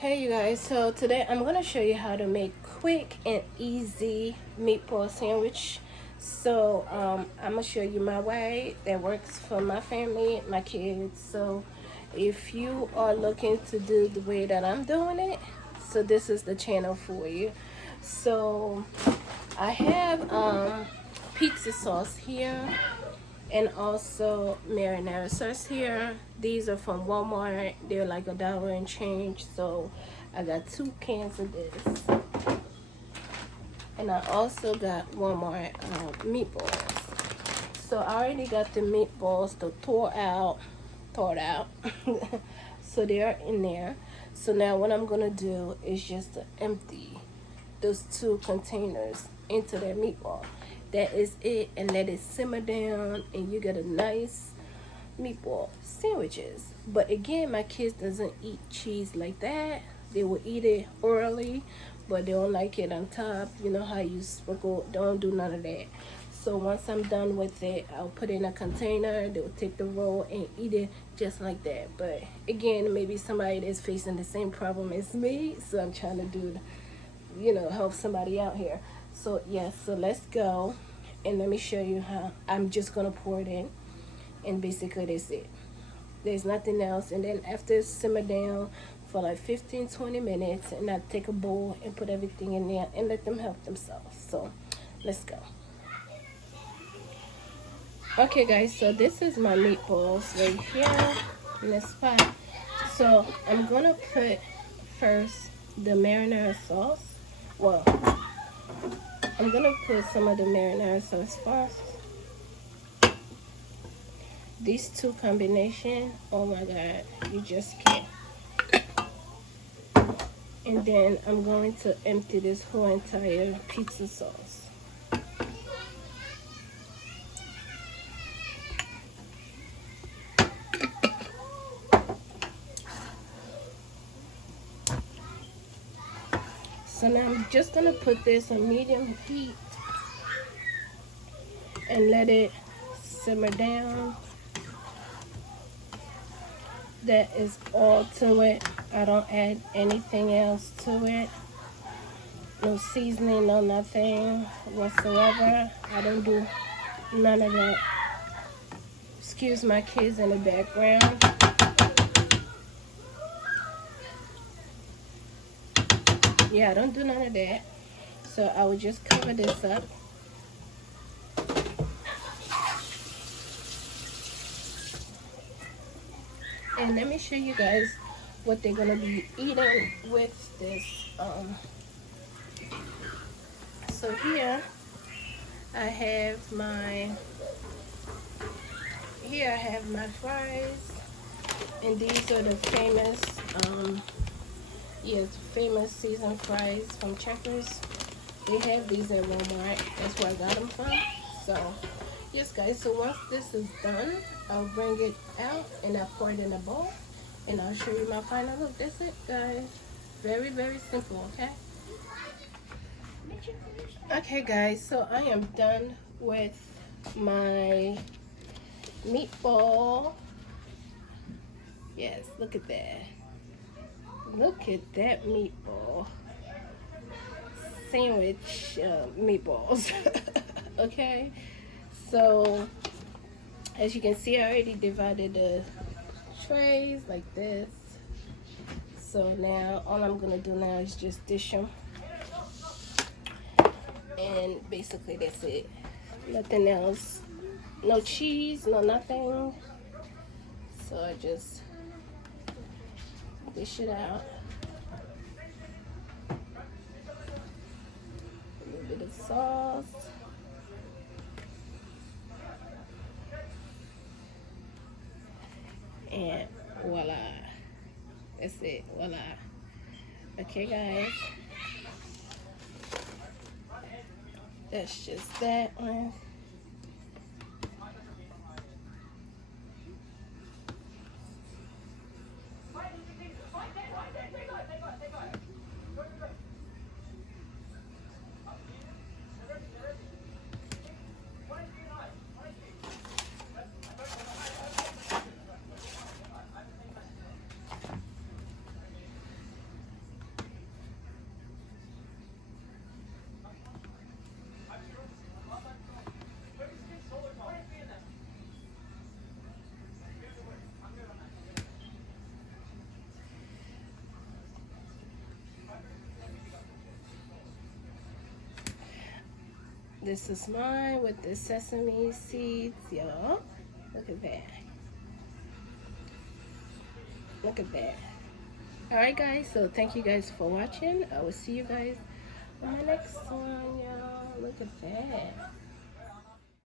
Hey you guys, so today I'm gonna show you how to make quick and easy meatball sandwich. So I'm gonna show you my way that works for my family, my kids. So if you are looking to do the way that I'm doing it, so this is the channel for you. So I have pizza sauce here and also marinara sauce here. These are from Walmart. They're like $1 and change. So I got 2 cans of this, and I also got Walmart meatballs. So I already got the meatballs to thawed out. So they're in there. So now what I'm gonna do is just to empty those 2 containers into that meatball. That is it, and let it simmer down, and you get a nice meatball sandwiches. But again, my kids doesn't eat cheese like that. They will eat it orally, but they don't like it on top. You know how you sprinkle, don't do none of that. So once I'm done with it, I'll put it in a container. They'll take the roll and eat it just like that. But again, maybe somebody that's facing the same problem as me, so I'm trying to do, help somebody out here. So yes, so let's go, and let me show you how. I'm just gonna pour it in, and basically that's it. There's nothing else. And then after it simmer down for like 15-20 minutes, and I take a bowl and put everything in there and let them help themselves. So let's go. Okay guys, so this is my meatballs right here in this pot. So I'm gonna put first the marinara sauce. Well, I'm gonna put some of the marinara sauce first. These 2 combination, oh my god, you just can't. And then I'm going to empty this whole entire pizza sauce. So now I'm just gonna put this on medium heat and let it simmer down. That is all to it. I don't add anything else to it. No seasoning, no nothing whatsoever. I don't do none of that. Excuse my kids in the background. Yeah, I don't do none of that. So I will just cover this up. And let me show you guys what they're gonna be eating with this. So here I have my fries, and these are the famous famous seasoned fries from Checkers. They have these at Walmart. That's where I got them from. So yes guys, so once this is done, I'll bring it out and I'll pour it in a bowl, and I'll show you my final look. That's it guys. Very, very simple, okay? Okay guys, so I am done with my meatball. Yes, look at that. Look at that meatball sandwich meatballs. Okay, so as you can see, I already divided the trays like this. So now all I'm gonna do now is just dish them, and basically that's it. Nothing else, no cheese, no nothing. So I just dish it out. A little bit of sauce. And voila. That's it. Voila. Okay guys. That's just that one. This is mine with the sesame seeds, y'all. Look at that. Look at that. Alright guys, so thank you guys for watching. I will see you guys on my next one, y'all. Look at that.